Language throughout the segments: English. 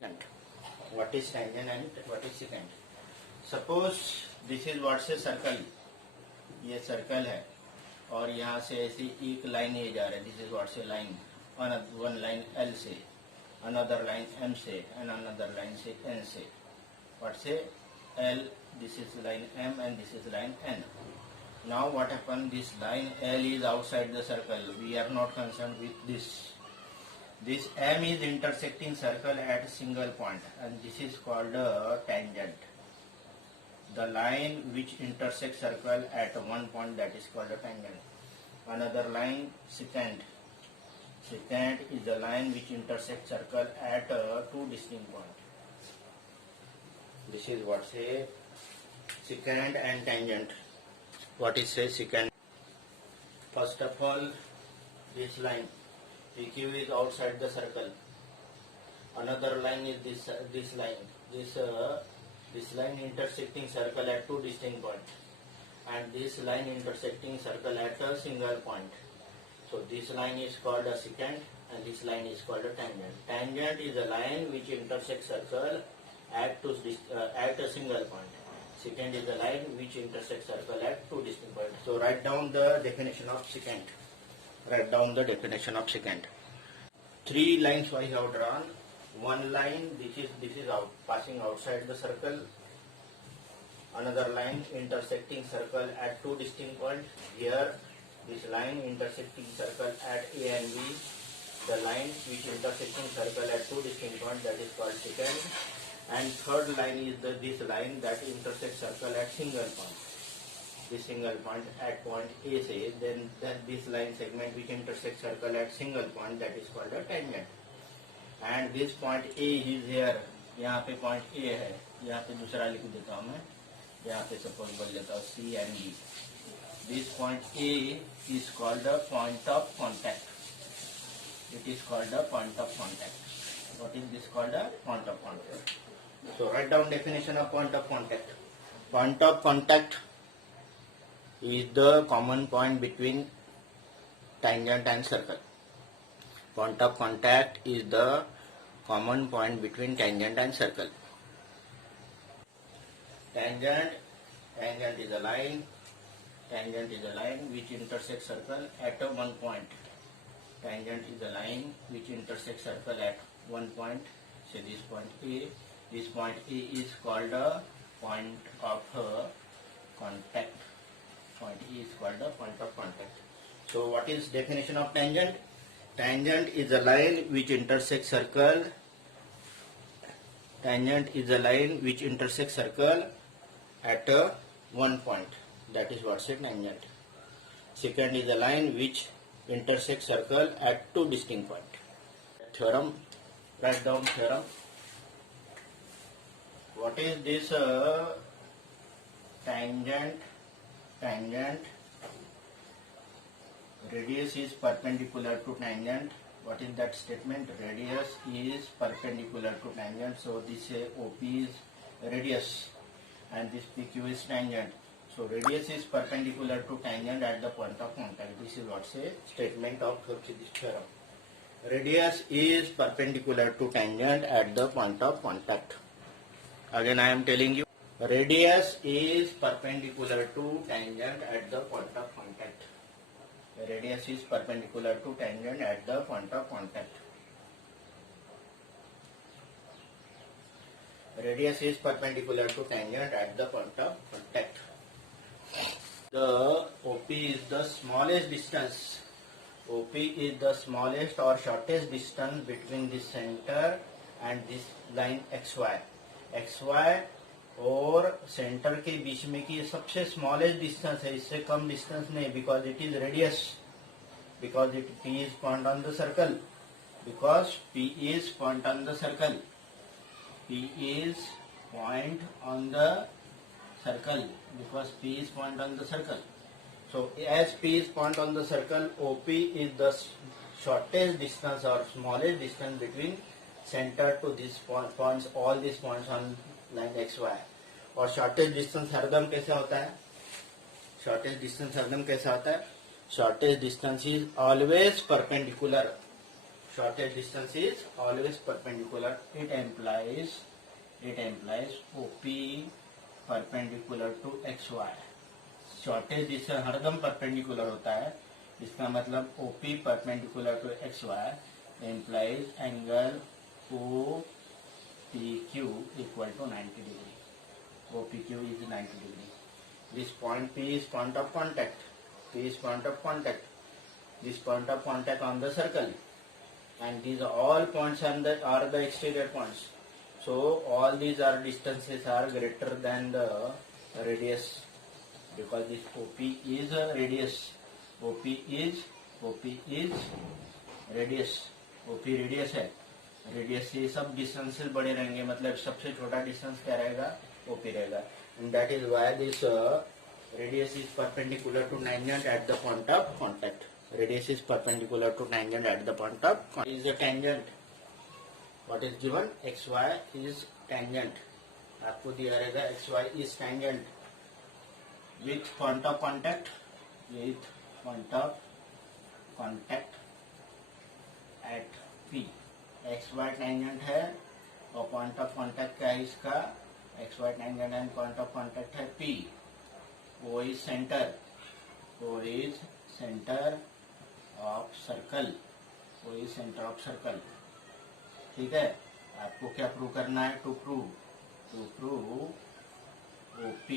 secant. What is tangent and what is secant? Suppose this is what से circle, ये circle है और यहाँ से ऐसी एक लाइन ये जा रहा है. दिस इज व्हाट से लाइन, वन लाइन एल से, अनदर लाइन एम से एंड अनदर लाइन से एन से. व्हाट से L, this is line M and this is line N. Now what happened, this line L is outside the circle, we are not concerned with this. This M is intersecting circle at single point and this is called a tangent. The line which intersects circle at one point, that is called a tangent. Another line, secant. Secant is the line which intersects circle at two distinct points. This is what say secant and tangent. What is say secant? First of all, this line PQ is outside the circle. Another line is this line. This line intersecting circle at two distinct points, and this line intersecting circle at a single point. So this line is called a secant, and this line is called a tangent. Tangent is a line which intersects circle at a single point. Secant is the line which intersects circle at two distinct points. So write down the definition of secant. Write down the definition of secant. Three lines I have drawn. One line, this is out, passing outside the circle. Another line intersecting circle at two distinct points. Here, this line intersecting circle at A and B. The line which intersecting circle at two distinct points, that is called secant. And third line is this line that intersects circle at single point. This single point at point A say, then this line segment which intersects circle at single point, that is called a tangent. And this point A is here. यहाँ पे point A है. यहाँ पे दूसरा लिख देता हूँ मैं. यहाँ पे suppose बोल लेता हूँ C and D. This point A is called the point of contact. It is called the point of contact. What is this called? The point of contact. So write down definition of point of contact. Point of contact is the common point between tangent and circle. Point of contact is the common point between tangent and circle. Tangent is a line. Tangent is a line which intersects circle at one point. Tangent is a line which intersects circle at one point. Say this point A. This point A is called a point of contact. Point A is called a point of contact. So what is definition of tangent? Tangent is a line which intersects circle. Tangent is a line which intersects circle at one point. That is what's a tangent. Secant is a line which intersects circle at two distinct points. Theorem. Write down theorem. What is this tangent? Tangent. Radius is perpendicular to tangent. What is that statement? Radius is perpendicular to tangent. So this OP is radius and this PQ is tangent. So radius is perpendicular to tangent at the point of contact. This is what's a statement of this theorem. Radius is perpendicular to tangent at the point of contact. Again I am telling you, radius is perpendicular to tangent at the point of contact. Radius is perpendicular to tangent at the point of contact. Radius is perpendicular to tangent at the point of contact. The OP is the smallest distance. OP is the smallest or shortest distance between this center and this line XY. XY और centre के बीच में की सबसे smallest distance है, इससे कम distance नहीं, because it is radius, because it P is point on the circle, because P is point on the circle, P is point on the circle, because P is point on the circle. So as P is point on the circle, OP is the shortest distance or smallest distance between center to these points, all these points on line XY. और shortage distance हरदम कैसे होता है? Shortage distance हरदम कैसा होता है? Shortage distance is always perpendicular. shortest distance is always perpendicular. It implies OP perpendicular to XY. Shortest distance हरदम परपेंडिकुलर होता है, इसका मतलब OP perpendicular to XY implies angle OPQ equal to 90 degree. OPQ is 90 degree. This point P is point of contact. P is point of contact. This point of contact on the circle, and these all points are the exterior points. So all these are distances are greater than the radius, because this OP is a radius. OP is radius. OP radius है. Radius से सब distances बड़े रहेंगे, मतलब सबसे छोटा distance क्या रहेगा? OP रहेगा. And that is why this radius is perpendicular to tangent at the point of contact. Radius is perpendicular to tangent at the point of contact. Is the tangent. What is given? XY is tangent. आपको दिया रहेगा XY is tangent with point of contact. With point of contact at P. XY tangent है और point of contact क्या है इसका? XY tangent and point of contact है P. O is center. O is center of circle. O is center of circle. ठीक है, आपको क्या प्रूव करना है? To prove OP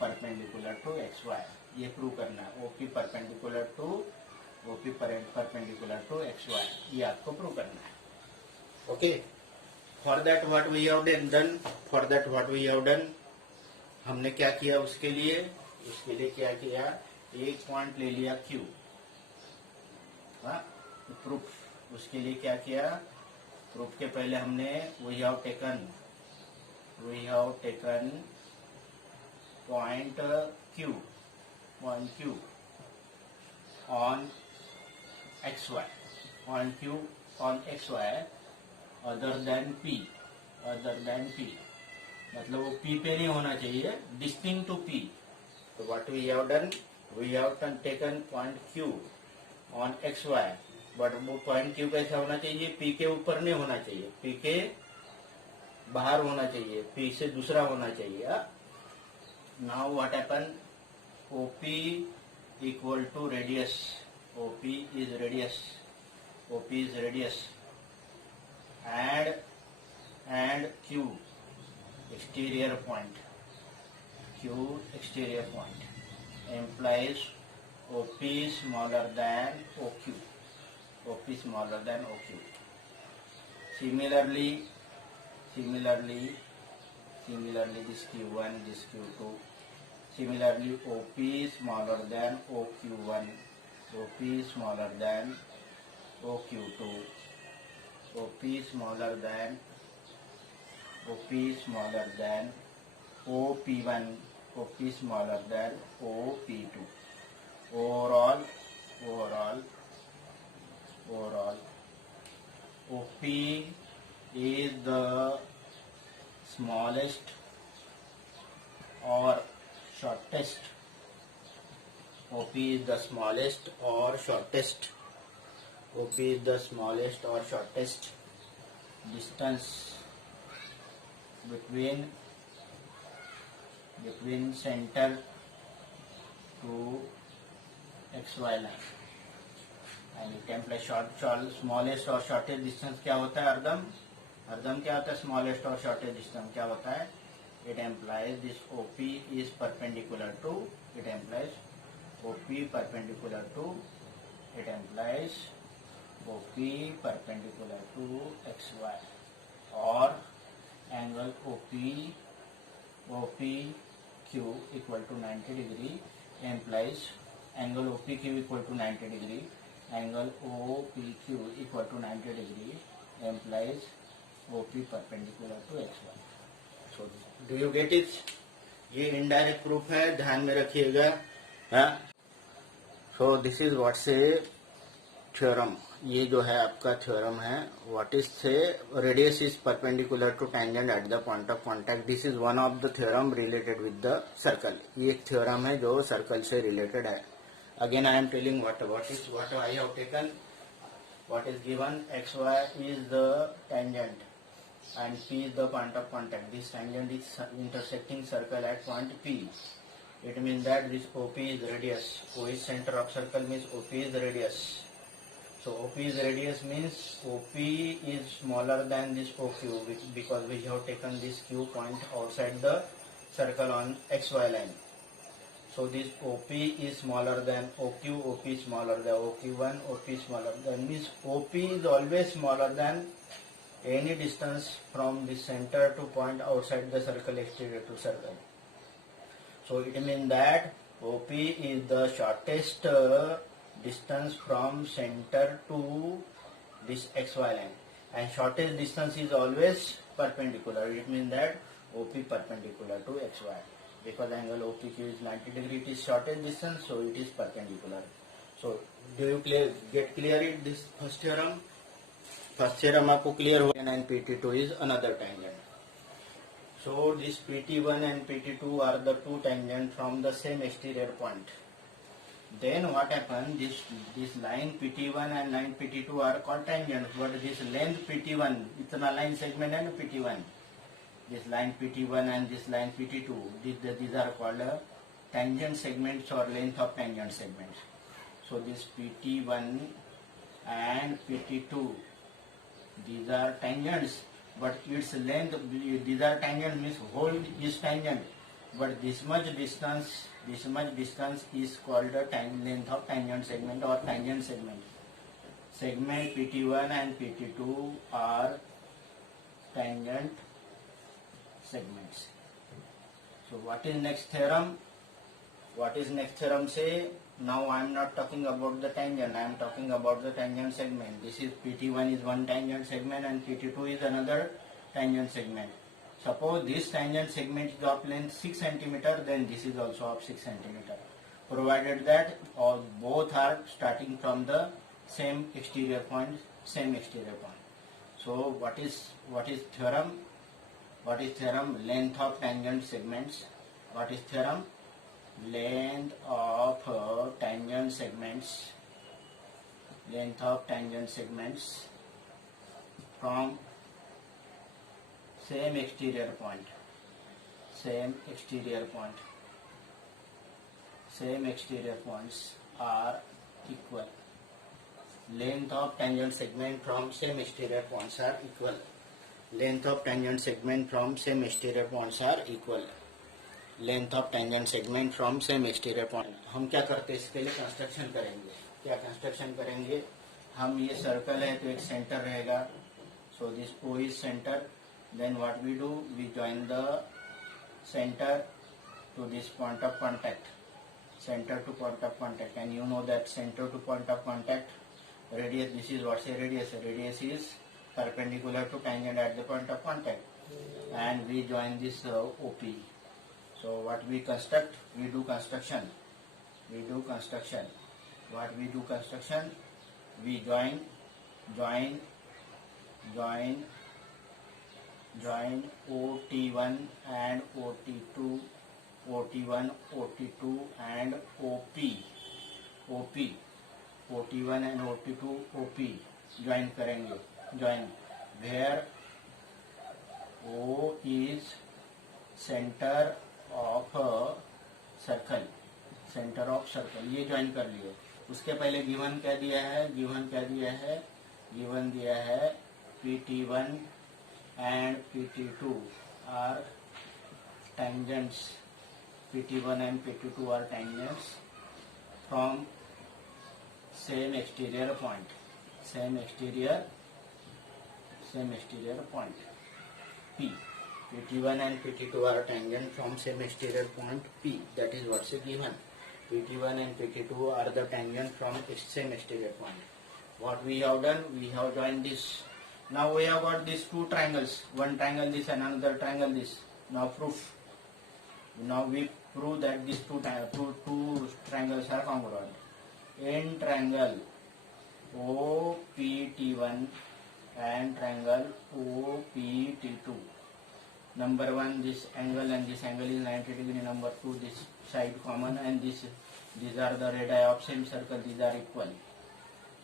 perpendicular to XY. ये प्रूव करना है. OP परपेंडिकुलर टू XY, ये आपको प्रूव करना है. Okay, for that what we have done, हमने क्या किया? उसके लिए क्या किया? एक पॉइंट ले लिया Q. प्रूफ. उसके लिए क्या किया? प्रूफ के पहले हमने we have taken point Q on XY. Point Q on XY other than P. मतलब वो P पे नहीं होना चाहिए, डिस्टिंक्ट टू P. तो what we have done? We have taken point Q on XY, but वो पॉइंट Q कैसा होना चाहिए? P के ऊपर नहीं होना चाहिए, P के बाहर होना चाहिए, P से दूसरा होना चाहिए. Now what happen? OP equal to radius. OP is radius and Q exterior point implies OP smaller than OQ. Similarly this Q1, this Q2. Similarly OP smaller than OQ1. OP smaller than OQ2. OP smaller than OP1. OP smaller than OP2. Overall OP is the smallest or shortest. OP is the smallest or shortest. OP is the smallest or shortest distance between center to XY line. And it implies smallest or shortest distance क्या होता है? हरदम क्या होता है? Smallest और shortest distance क्या होता है? It implies this OP is perpendicular to. It implies OP perpendicular to XY, or angle OPQ equal to 90 degree implies angle OPQ equal to 90 degree. Angle OPQ equal to 90 degree implies OP perpendicular to XY. So do you get it? ये indirect proof है, ध्यान में रखिएगा. So this is what say theorem. ये जो है आपका theorem है. What is say radius is perpendicular to tangent at the point of contact. This is one of the theorem related with the circle. ये एक थ्योरम है जो circle से रिलेटेड है. Again I am telling what I have taken. what is given, xy is the tangent and P is the point of contact. This tangent is intersecting circle at point P. It means that this OP is radius. O is center of circle means OP is the radius. So OP is radius means OP is smaller than this OQ because we have taken this Q point outside the circle on XY line. So this OP is smaller than OQ, OP is smaller than OQ1, OP is smaller than, means OP is always smaller than any distance from the center to point outside the circle exterior to circle. So it means that OP is the shortest distance from center to this XY line, and shortest distance is always perpendicular. It means that OP perpendicular to XY. Because angle OPQ is 90 degree, it is shortest distance, so it is perpendicular. So do you get clear it this first theorem? First theorem आपको clear हो गया, and PT2 is another tangent. So this PT1 and PT2 are the two tangents from the same exterior point. Then what happens? This line PT1 and line PT2 are called tangents, but this length PT1, इतना line segment है ना PT1. This line PT1 and this line PT2, these are called tangent segments or length of tangent segments. So this PT1 and PT2, these are tangents, but its length, these are tangent means whole is tangent, but this much distance is called the length of tangent segment or tangent segment. Segment PT1 and PT2 are tangent segments. So what is next theorem? What is next theorem say? Now I am not talking about the tangent, I am talking about the tangent segment. This is PT1 is one tangent segment and PT2 is another tangent segment. Suppose this tangent segment is of length 6 cm, then this is also of 6 cm, provided that both are starting from the same exterior point. So what is theorem? What is theorem? Length of tangent segments. What is theorem? Length of tangent segments. Length of tangent segments from same exterior point. Same exterior points are equal. Length of tangent segment from same exterior points are equal. Length of tangent segment from same exterior points are equal. Length of tangent segment from same exterior point. हम क्या करते हैं इसके लिए? Construction करेंगे. क्या construction करेंगे? हम ये सर्कल है तो एक सेंटर रहेगा. So this O is center. Then what we do? We join the center to this point of contact. Center to point of contact, and you know that center to point of contact radius. This is what's a radius. A radius is perpendicular to tangent at the point of contact, and we join this OP. So what we construct? We do construction. What we do construction? We join OT1 and OT2, OT1, OT2 and OP. OT1 and OT2, OP join करेंगे. Join where O is center of circle. ये join कर लिए. उसके पहले given क्या दिया है? PT1 and PT2 are tangents. PT1 and PT2 are tangents from same exterior point. P. PT1 and PT2 are tangent from same exterior point P. That is what's given. PT1 and PT2 are the tangent from same exterior point. What we have done? We have joined this. Now we have got these two triangles. One triangle this and another triangle this. Now proof. Now we prove that these two triangles are congruent. In triangle OPT1 and triangle OPT2. Number 1, this angle and this angle is 90 degree. Number 2, this side common, and these are the radii of same circle. These are equal.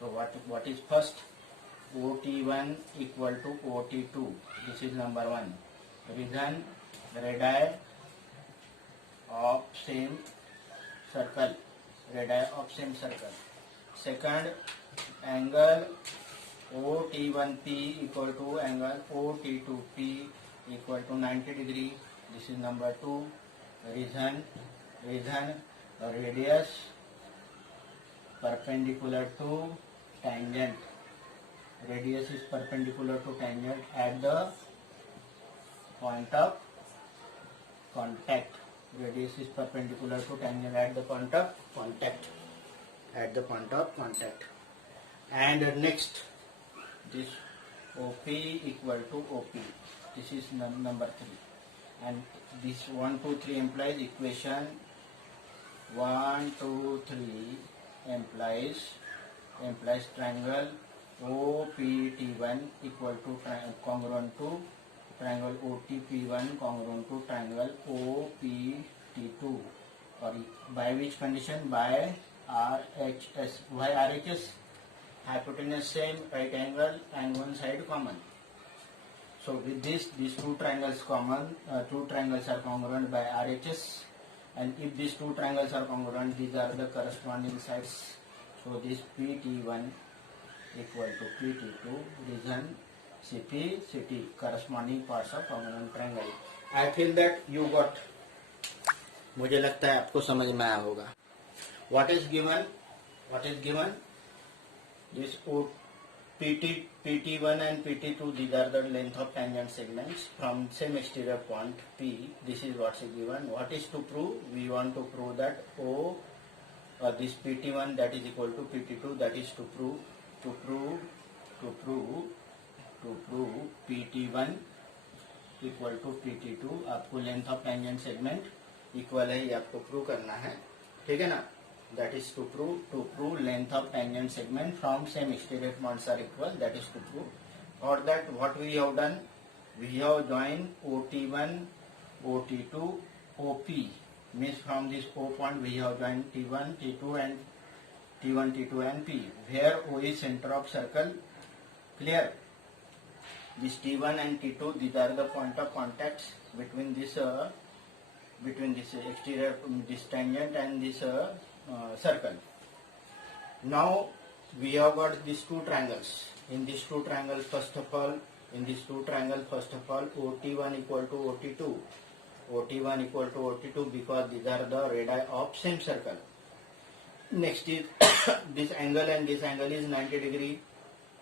So what is first? OT1 equal to OT2. This is number one. Reason, radii of same circle. Radii of same circle. Second, angle OT1P equal to angle OT2P equal to 90 degree. This is number two. Reason, radius perpendicular to tangent. Radius is perpendicular to tangent at the point of contact. Radius is perpendicular to tangent at the point of contact. At the point of contact. And next, this OP equal to OP. This is number 3. And this 1, 2, 3 implies equation 1, 2, 3 implies triangle OPT1 equal to congruent to triangle OTP1 congruent to triangle OPT2, or by which condition? By RHS. Why RHS? Hypotenuse same, right angle and one side common. So with this, these two triangles common, two triangles are congruent by RHS, and if these two triangles are congruent, these are the corresponding sides. So this PT1 equal to PT2, reason CP, CT, corresponding parts of congruent triangle. I feel that you got. मुझे लगता है आपको समझ में आया होगा. What is given? This PT1 and PT2, these are the length of tangent segments from same exterior point P. This is what is given. What is to prove? We want to prove that this PT1 that is equal to PT2, that is to prove PT1 equal to PT2. आपको length of tangent segment equal है, ये आपको prove करना है, ठीक है ना? That is to prove length of tangent segment from same exterior points are equal. That is to prove. For that, what we have done? We have joined OT1, OT2, OP. Means from this O point we have joined T1, T2 and T1, T2 and P. Where O is center of circle. Clear? This T1 and T2, these are the point of contacts between this exterior, this tangent and this circle. Now we have got these two triangles. In these two triangles, first of all, OT1 equal to OT2. OT1 equal to OT2 because these are the radii of same circle. Next is this angle and this angle is 90 degree.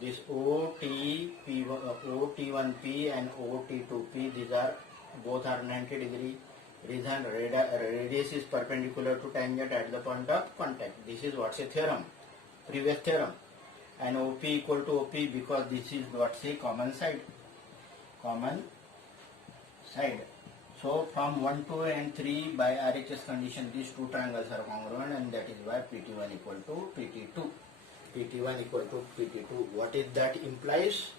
This OT1P and OT2P, these are both are 90 degree. Reason, radius is perpendicular to tangent at the point of contact. This is what's a theorem, previous theorem. And OP equal to OP because this is what's a common side. So from 1, 2 and 3 by RHS condition, these two triangles are congruent, and that is why PT1 equal to PT2. PT1 equal to PT2. What is that implies?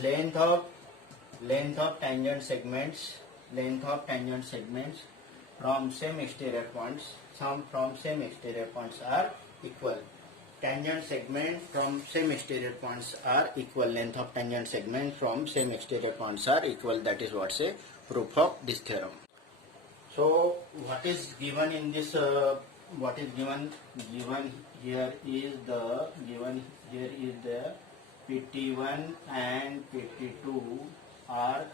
Length of tangent segments. Length of tangent segments from same exterior points. Some from same exterior points are equal. Tangent segment from same exterior points are equal. Length of tangent segment from same exterior points are equal. That is what's a proof of this theorem. So what is given in this? What is given? Given here is the PT1 and PT2 are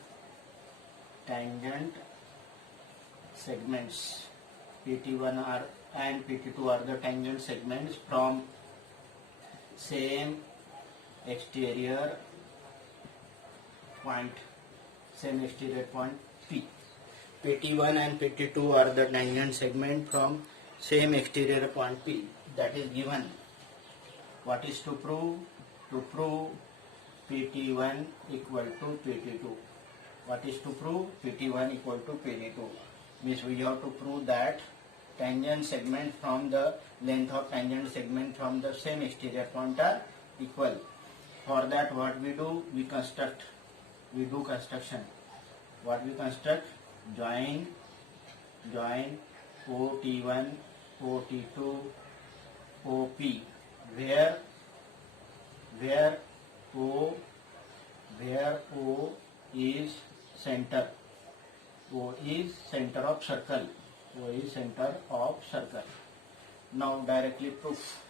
tangent segments. PT1 and PT2 are the tangent segments from same exterior point P. PT1 and PT2 are the tangent segment from same exterior point P. That is given. What is to prove? To prove PT1 equal to PT2. What is to prove? PT1 equal to PT2. Means we have to prove that tangent segment from the length of tangent segment from the same exterior point are equal. For that, what we do? We do construction. What we construct? Join OT1, OT2, OP. Where O, where O is center. O is center of circle. O is center of circle. Now directly proof.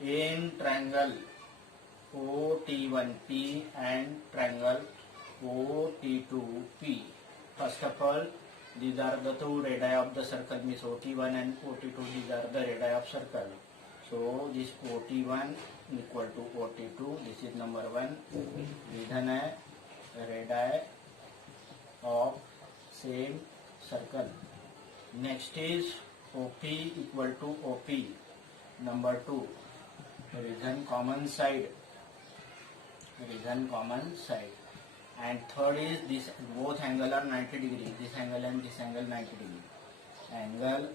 In triangle OT1P and triangle OT2P. First of all, these are the two radii of the circle, means OT1 and OT2, these are the radii of circle. So this OT1 equal to OT2, this is number 1. Reason है radii of same circle. Next is OP equal to OP, number 2. Reason common side. And third is this, both angle are 90 degree, this angle and this angle 90 degree. Angle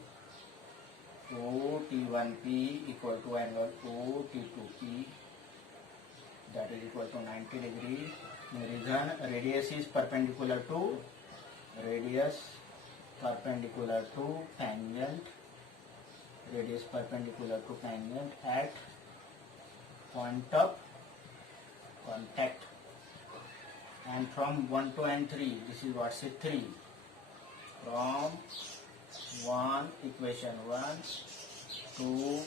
OT1P equal to angle OT2P, that is equal to 90 degree. Reason radius is perpendicular to tangent, radius perpendicular to tangent at point of contact. And from 1, 2 and 3, this is what's it 3. From 1, equation 1, 2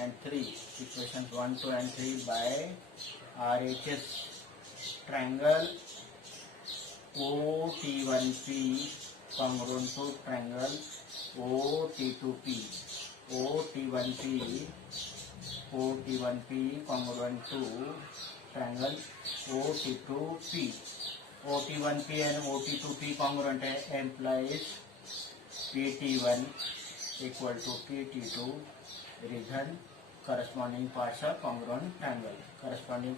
and 3, equations 1, 2 and 3 by RHS. Triangle OT1P congruent to triangle OT2P. OT1P congruent to triangle OT2P. OT1P and OT2P congruent implies PT1 equal to PT2. Reason corresponding parts of congruent triangle. Corresponding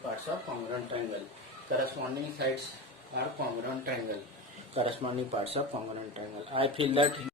sides are congruent triangle. Corresponding parts of congruent triangle. I feel that